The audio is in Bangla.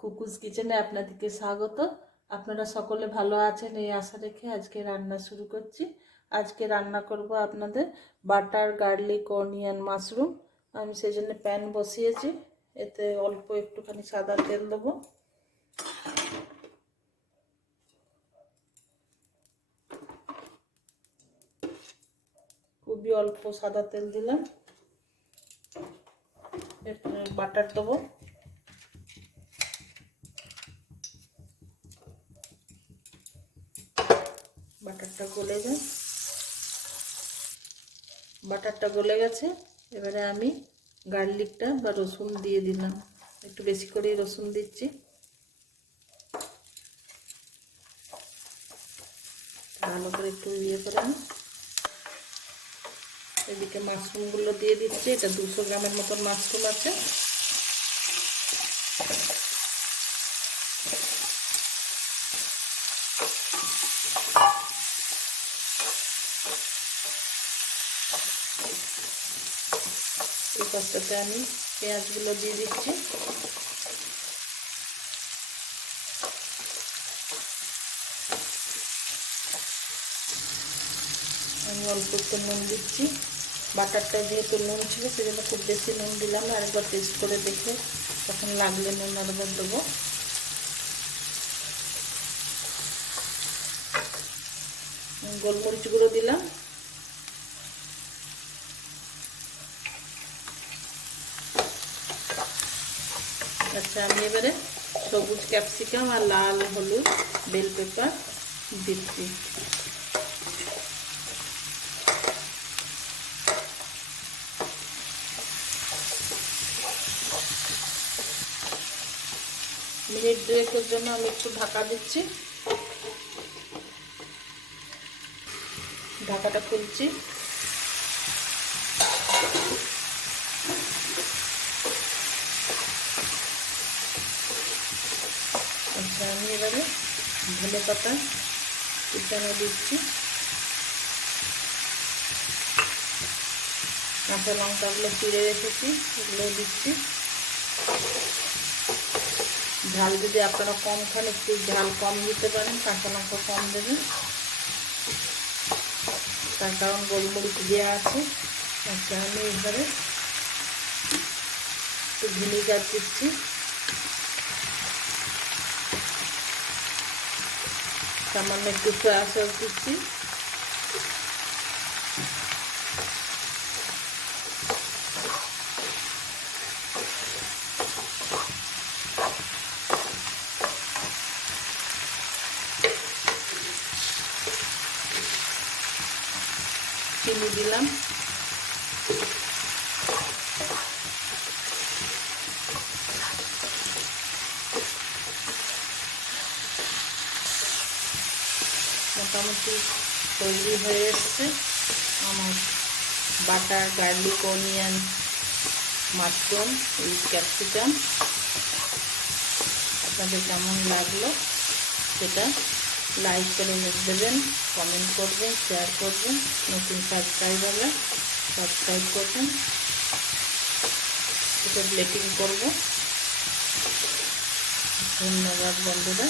কুকুজ কিচেনে আপনাদেরকে স্বাগত। আপনারা সকলে ভালো আছেন? এই আশা রেখে আজকে রান্না শুরু করছি। আজকে রান্না করব আপনাদের বাটার, গার্লিক, অনিয়ন মাশরুম। আমি সেই জন্য প্যান বসিয়েছি। এতে অল্প একটুখানি সাদা তেল দেবো। খুবই অল্প সাদা তেল দিলাম। বাটার দেবো। বাটারটা গলে যায়। বাটারটা গলে গেছে। এবারে আমি গার্লিকটা বা রসুন দিয়ে দিলাম। একটু বেশি করেই রসুন দিচ্ছি। ভালো করে একটু ইয়ে করে এদিকে মাশরুমগুলো দিয়ে দিচ্ছি। এটা দুশো গ্রামের মতন মাশরুম আছে। এই আমি পেঁয়াজগুলো দিয়ে দিচ্ছি। আমি অল্প একটু নুন দিচ্ছি। বাটারটা যেহেতু নুন ছিল, সেজন্য খুব বেশি নুন দিলাম না, আরেকবার টেস্ট করে দেখে তখন লাগলে নুন আরেকবার দেবো। গোলমরিচ গুঁড়ো দিলাম। আচ্ছা আমি এবারে সবুজ ক্যাপসিকাম আর লাল হলুদ বেল পেপার দিচ্ছি। মিনিট দুয়েকের জন্য আমি একটু ঢাকা দিচ্ছি। ঢাকাটা খুলছি। এবারে ধনে পাতা কুচানো দিচ্ছি। কাঁচা লঙ্কাগুলো চিড়ে রেখেছি, এগুলো দিচ্ছি। ঝাল যদি আপনারা কম খান, একটু ঝাল কম দিতে পারেন, কাঁচা লঙ্কা কম দেবেন। তার কারণ গোলমরিচ দেওয়া আছে আচ্ছা আমি এবারে একটু ভিনিগার দিচ্ছি। সামান্য একটু সয়া সস দিচ্ছি চিনি দিলাম। মোটামুটি তৈরি হয়ে এসছে। আমার butter, garlic, onion, mushroom with capsicum. আপনাদের কেমন লাগল সেটা লাইক করে দেবেন, কমেন্ট করবেন শেয়ার করবেন। নতুন সাবস্ক্রাইব হলে সাবস্ক্রাইব করবেন। এটা ব্লেটিং করব। ধন্যবাদ বন্ধুরা।